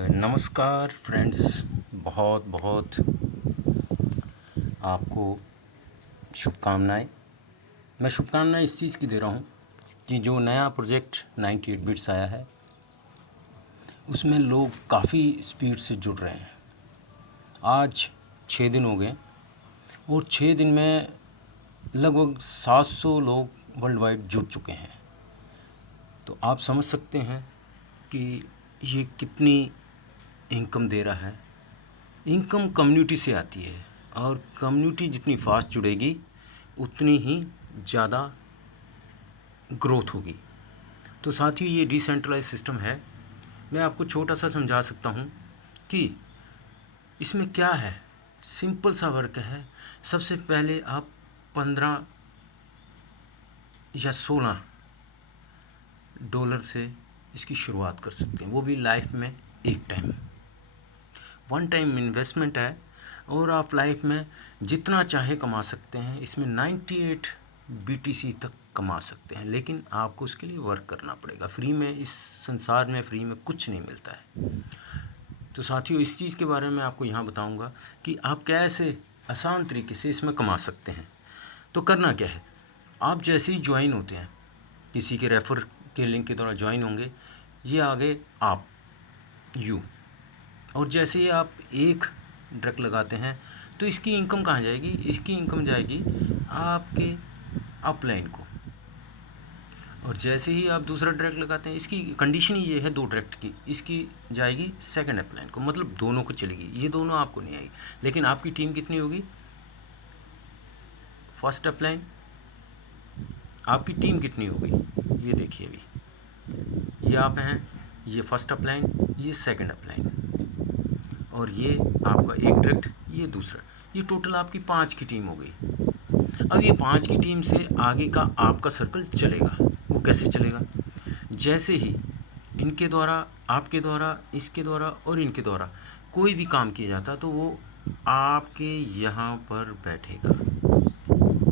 नमस्कार फ्रेंड्स, बहुत बहुत आपको शुभकामनाएं। मैं शुभकामनाएं इस चीज़ की दे रहा हूं कि जो नया प्रोजेक्ट 98 बिट्स आया है उसमें लोग काफ़ी स्पीड से जुड़ रहे हैं। आज 6 दिन हो गए और 6 दिन में लगभग 700 लोग वर्ल्ड वाइड जुड़ चुके हैं। तो आप समझ सकते हैं कि ये कितनी इनकम दे रहा है। इनकम कम्युनिटी से आती है और कम्युनिटी जितनी फास्ट जुड़ेगी उतनी ही ज़्यादा ग्रोथ होगी। तो साथ ही ये डिसेंट्रलाइज सिस्टम है। मैं आपको छोटा सा समझा सकता हूँ कि इसमें क्या है। सिंपल सा वर्क है। सबसे पहले आप 15 या 16 डॉलर से इसकी शुरुआत कर सकते हैं, वो भी लाइफ में एक टाइम। वन टाइम इन्वेस्टमेंट है और आप लाइफ में जितना चाहे कमा सकते हैं। इसमें 98 BTC तक कमा सकते हैं, लेकिन आपको उसके लिए वर्क करना पड़ेगा। फ्री में इस संसार में फ्री में कुछ नहीं मिलता है। तो साथियों, इस चीज़ के बारे में आपको यहाँ बताऊँगा कि आप कैसे आसान तरीके से इसमें कमा सकते हैं। तो करना क्या है, आप जैसे ही ज्वाइन होते हैं, किसी के रेफ़र के लिंक के द्वारा ज्वाइन होंगे, ये आगे आप और जैसे ही आप एक ड्रग लगाते हैं तो इसकी इनकम कहाँ जाएगी। इसकी इनकम जाएगी आपके अपलाइन को। और जैसे ही आप दूसरा ड्रग लगाते हैं, इसकी कंडीशन ही ये है 2 ड्रग की, इसकी जाएगी सेकंड अपलाइन को, मतलब दोनों को चलेगी। ये दोनों आपको नहीं आएगी, लेकिन आपकी टीम कितनी होगी, फर्स्ट अपलाइन। आपकी टीम कितनी होगी, ये देखिए। अभी ये आप हैं, ये फर्स्ट अपलाइन, ये सेकंड अपलाइन, और ये आपका एक डायरेक्ट, ये दूसरा। ये टोटल आपकी 5 की टीम हो गई। अब ये 5 की टीम से आगे का आपका सर्कल चलेगा। वो कैसे चलेगा, जैसे ही इनके द्वारा, आपके द्वारा, इसके द्वारा और इनके द्वारा कोई भी काम किया जाता तो वो आपके यहाँ पर बैठेगा।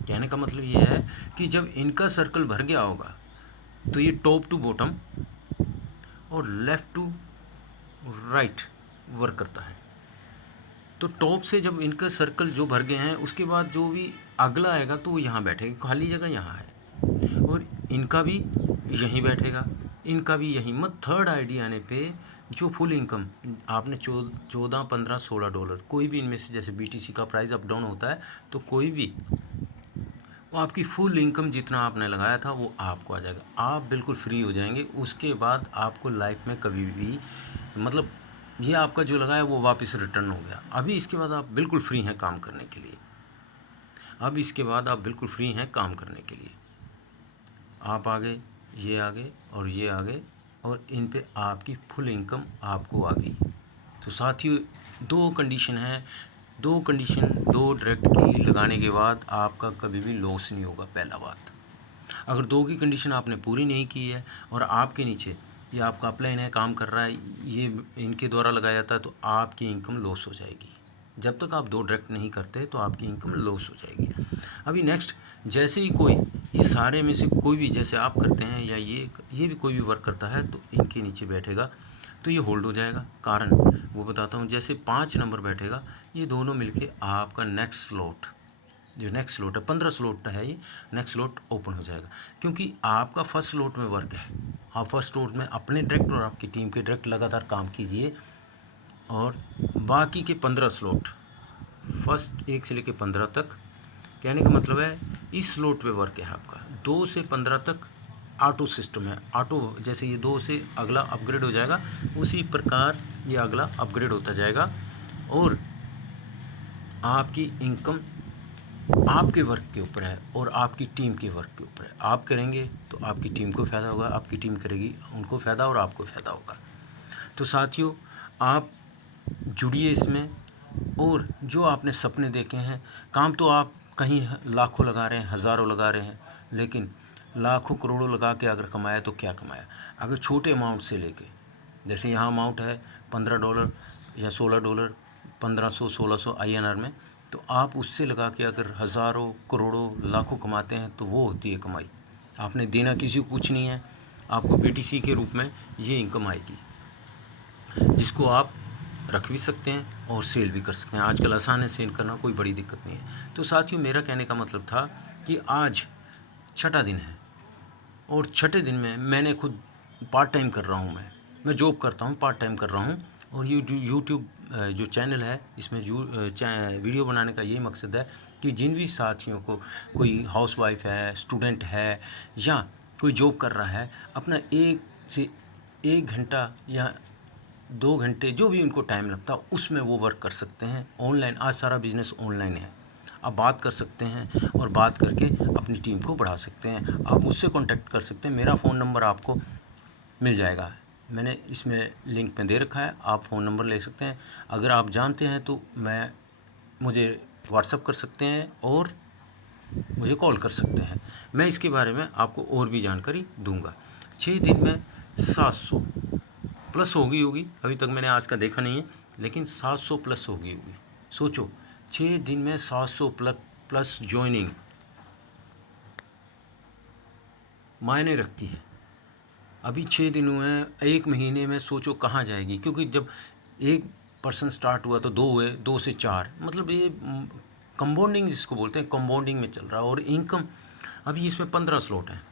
कहने का मतलब ये है कि जब इनका सर्कल भर गया होगा तो ये टॉप टू बॉटम और लेफ़्ट टू राइट वर्क करता है। तो टॉप से जब इनका सर्कल जो भर गए हैं, उसके बाद जो भी अगला आएगा तो वो यहाँ बैठेगा, खाली जगह यहाँ है, और इनका भी यहीं बैठेगा, इनका भी यहीं। मत थर्ड आईडी आने पे जो फुल इनकम आपने 14, 15, 16 डॉलर, कोई भी इनमें से, जैसे BTC का प्राइस अप डाउन होता है तो कोई भी, वो आपकी फुल इनकम जितना आपने लगाया था वो आपको आ जाएगा। आप बिल्कुल फ्री हो जाएंगे। उसके बाद आपको लाइफ में कभी भी, मतलब ये आपका जो लगाया वो वापस रिटर्न हो गया। अभी इसके बाद आप बिल्कुल फ्री हैं काम करने के लिए। अब इसके बाद आप बिल्कुल फ्री हैं काम करने के लिए। आप आगे, ये आगे और ये आगे, और इन पे आपकी फुल इनकम आपको आ गई। तो साथियों, 2 कंडीशन है, 2 डायरेक्ट की लगाने के बाद आपका कभी भी लॉस नहीं होगा। पहला बात, अगर 2 की कंडीशन आपने पूरी नहीं की है और आपके नीचे ये आपका अपलाइन है, काम कर रहा है, ये इनके द्वारा लगाया जाता है, तो आपकी इनकम लॉस हो जाएगी। जब तक आप 2 डायरेक्ट नहीं करते तो आपकी इनकम लॉस हो जाएगी। अभी नेक्स्ट, जैसे ही कोई, ये सारे में से कोई भी, जैसे आप करते हैं या ये भी कोई भी वर्क करता है तो इनके नीचे बैठेगा तो ये होल्ड हो जाएगा। कारण वो बताता हूँ। जैसे 5 नंबर बैठेगा, ये दोनों मिलके आपका नेक्स्ट स्लॉट, जो नेक्स्ट स्लॉट है, 15 स्लॉट है, ये नेक्स्ट स्लॉट ओपन हो जाएगा। क्योंकि आपका फर्स्ट स्लॉट में वर्क है। आप फर्स्ट स्लॉट में अपने डायरेक्ट और आपकी टीम के डायरेक्ट लगातार काम कीजिए, और बाकी के 15 स्लॉट, फर्स्ट 1 से लेकर 15 तक, कहने का मतलब है इस स्लॉट पे वर्क है आपका। 2 से 15 तक ऑटो सिस्टम है। ऑटो, जैसे ये 2 से अगला अपग्रेड हो जाएगा, उसी प्रकार ये अगला अपग्रेड होता जाएगा, और आपकी इनकम आपके वर्क के ऊपर है और आपकी टीम के वर्क के ऊपर है। आप करेंगे तो आपकी टीम को फ़ायदा होगा, आपकी टीम करेगी उनको फ़ायदा, और आपको फ़ायदा होगा। तो साथियों, आप जुड़िए इसमें, और जो आपने सपने देखे हैं, काम तो आप कहीं लाखों लगा रहे हैं, हज़ारों लगा रहे हैं, लेकिन लाखों करोड़ों लगा के अगर कमाया तो क्या कमाया। अगर छोटे अमाउंट से लेके, जैसे यहाँ अमाउंट है 15 डॉलर या 16 डॉलर, 1500 1600 INR में, तो आप उससे लगा के अगर हज़ारों करोड़ों लाखों कमाते हैं तो वो होती है कमाई। आपने देना किसी को कुछ नहीं है, आपको BTC के रूप में ये इनकम आएगी। जिसको आप रख भी सकते हैं और सेल भी कर सकते हैं। आजकल आसान है सेल करना, कोई बड़ी दिक्कत नहीं है। तो साथियों, मेरा कहने का मतलब था कि आज छठा दिन है और छठे दिन में मैंने खुद पार्ट टाइम कर रहा हूँ। मैं जॉब करता हूँ, पार्ट टाइम कर रहा हूँ। और ये यूट्यूब जो चैनल है, इसमें वीडियो बनाने का यही मकसद है कि जिन भी साथियों को, कोई हाउसवाइफ है, स्टूडेंट है या कोई जॉब कर रहा है, अपना 1 घंटा या 2 घंटे जो भी उनको टाइम लगता है उसमें वो वर्क कर सकते हैं ऑनलाइन। आज सारा बिजनेस ऑनलाइन है। आप बात कर सकते हैं और बात करके अपनी टीम को बढ़ा सकते हैं। आप मुझसे कांटेक्ट कर सकते हैं। मेरा फ़ोन नंबर आपको मिल जाएगा, मैंने इसमें लिंक में दे रखा है। आप फ़ोन नंबर ले सकते हैं। अगर आप जानते हैं तो मुझे व्हाट्सअप कर सकते हैं और मुझे कॉल कर सकते हैं। मैं इसके बारे में आपको और भी जानकारी दूंगा। 6 दिन में 700 प्लस होगी। अभी तक मैंने आज का देखा नहीं है, लेकिन 700 प्लस होगी। सोचो, 6 दिन में 700 प्लस ज्वाइनिंग मायने रखती है। अभी 6 दिन हुए हैं, 1 महीने में सोचो कहाँ जाएगी। क्योंकि जब 1 पर्सन स्टार्ट हुआ तो 2 हुए, 2 से 4, मतलब ये कंपाउंडिंग जिसको बोलते हैं, कंपाउंडिंग में चल रहा है। और इनकम अभी इसमें 15 स्लॉट हैं।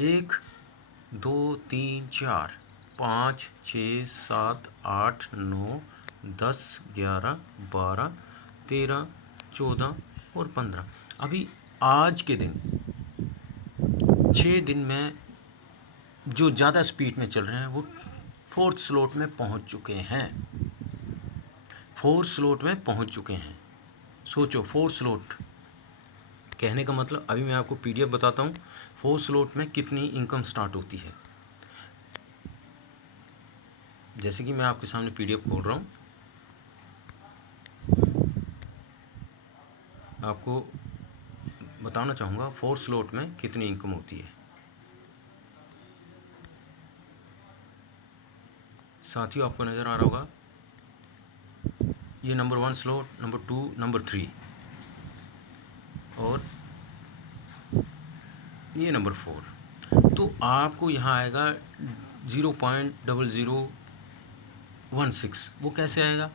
1 2 3 4 5 6 7 8 9 10 11 12 13 14 और 15। अभी आज के दिन 6 दिन में जो ज़्यादा स्पीड में चल रहे हैं वो 4th स्लॉट में पहुंच चुके हैं। 4th स्लॉट में पहुंच चुके हैं। सोचो, 4th स्लॉट कहने का मतलब, अभी मैं आपको पीडीएफ बताता हूँ 4th स्लॉट में कितनी इनकम स्टार्ट होती है। जैसे कि मैं आपके सामने पीडीएफ खोल रहा हूँ, आपको बताना चाहूँगा 4th स्लॉट में कितनी इनकम होती है। साथियों, आपको नज़र आ रहा होगा, ये नंबर 1 स्लॉट, नंबर 2, नंबर 3 और ये नंबर 4। तो आपको यहाँ आएगा 0.0016। वो कैसे आएगा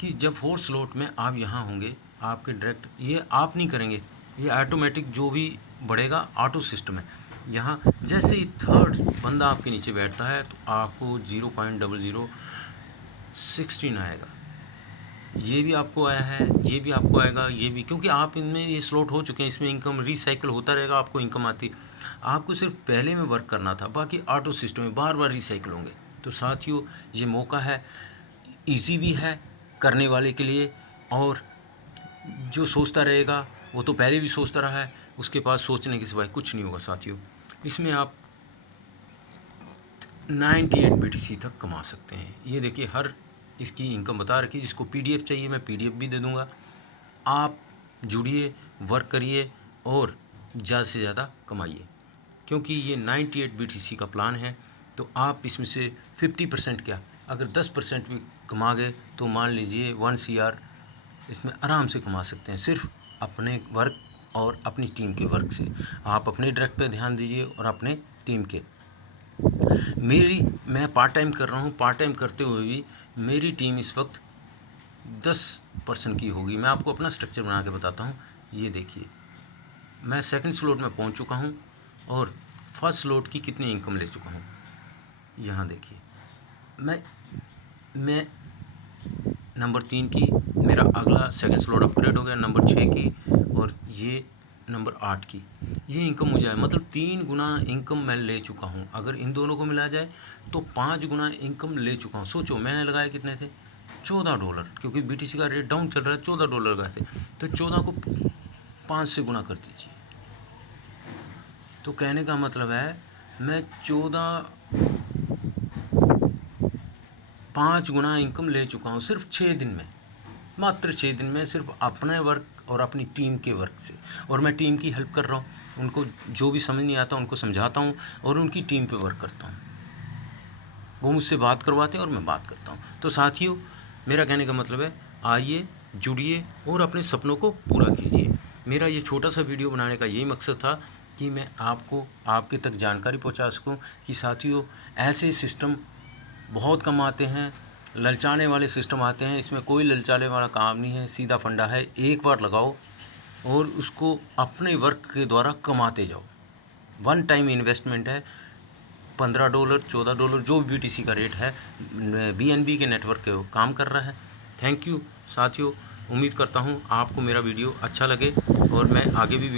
कि जब 4th स्लॉट में आप यहाँ होंगे, आपके डायरेक्ट, ये आप नहीं करेंगे, ये ऑटोमेटिक जो भी बढ़ेगा ऑटो सिस्टम है। यहाँ जैसे ही 3rd बंदा आपके नीचे बैठता है तो आपको 0.0016 आएगा। ये भी आपको आया है, ये भी आपको आएगा, ये भी, क्योंकि आप इनमें ये स्लॉट हो चुके हैं। इसमें इनकम रिसाइकिल होता रहेगा, आपको इनकम आती। आपको सिर्फ पहले में वर्क करना था, बाकी ऑटो सिस्टम में बार बार रिसाइकिल होंगे। तो साथियों, ये मौका है, इजी भी है करने वाले के लिए। और जो सोचता रहेगा वो तो पहले भी सोचता रहा है, उसके पास सोचने के सिवाय कुछ नहीं होगा। साथियों, इसमें आप 98 BTC तक कमा सकते हैं। ये देखिए, हर इसकी इनकम बता रखी है। जिसको पीडीएफ चाहिए मैं पीडीएफ भी दे दूंगा। आप जुड़िए, वर्क करिए और ज़्यादा से ज़्यादा कमाइए। क्योंकि ये 98 BTC का प्लान है, तो आप इसमें से 50% क्या, अगर 10% भी कमा गए तो मान लीजिए 1 CR इसमें आराम से कमा सकते हैं, सिर्फ अपने वर्क और अपनी टीम के वर्क से। आप अपने डायरेक्ट पे ध्यान दीजिए और अपने टीम के। मैं पार्ट टाइम कर रहा हूँ, पार्ट टाइम करते हुए भी मेरी टीम इस वक्त 10 पर्सन की होगी। मैं आपको अपना स्ट्रक्चर बना के बताता हूँ। ये देखिए, मैं 2nd स्लॉट में पहुँच चुका हूँ और 1st स्लॉट की कितनी इनकम ले चुका हूँ। यहाँ देखिए, मैं नंबर 3 की, मेरा अगला 2nd स्लॉट अपग्रेड हो गया, नंबर 6 की, और ये नंबर 8 की। ये इनकम मुझे है, मतलब 3 गुना इनकम मैं ले चुका हूँ। अगर इन दोनों को मिला जाए तो 5 गुना इनकम ले चुका हूँ। सोचो, मैंने लगाया कितने थे, $14, क्योंकि BTC का रेट डाउन चल रहा है, $14 का थे। तो 14 को 5 से गुना कर दीजिए। तो कहने का मतलब है, मैं 5 गुना इनकम ले चुका हूँ सिर्फ 6 दिन में, मात्र 6 दिन में, सिर्फ अपने वर्क और अपनी टीम के वर्क से। और मैं टीम की हेल्प कर रहा हूँ, उनको जो भी समझ नहीं आता उनको समझाता हूँ और उनकी टीम पे वर्क करता हूँ। वो मुझसे बात करवाते हैं और मैं बात करता हूँ। तो साथियों, मेरा कहने का मतलब है, आइए, जुड़िए और अपने सपनों को पूरा कीजिए। मेरा ये छोटा सा वीडियो बनाने का यही मकसद था कि मैं आपको, आपके तक जानकारी पहुँचा सकूँ कि साथियों, ऐसे सिस्टम बहुत कम आते हैं, ललचाने वाले सिस्टम आते हैं। इसमें कोई ललचाने वाला काम नहीं है, सीधा फंडा है, एक बार लगाओ और उसको अपने वर्क के द्वारा कमाते जाओ। वन टाइम इन्वेस्टमेंट है, $15 $14 जो भी BTC का रेट है, BNB के नेटवर्क के काम कर रहा है। थैंक यू साथियों, उम्मीद करता हूँ आपको मेरा वीडियो अच्छा लगे और मैं आगे भी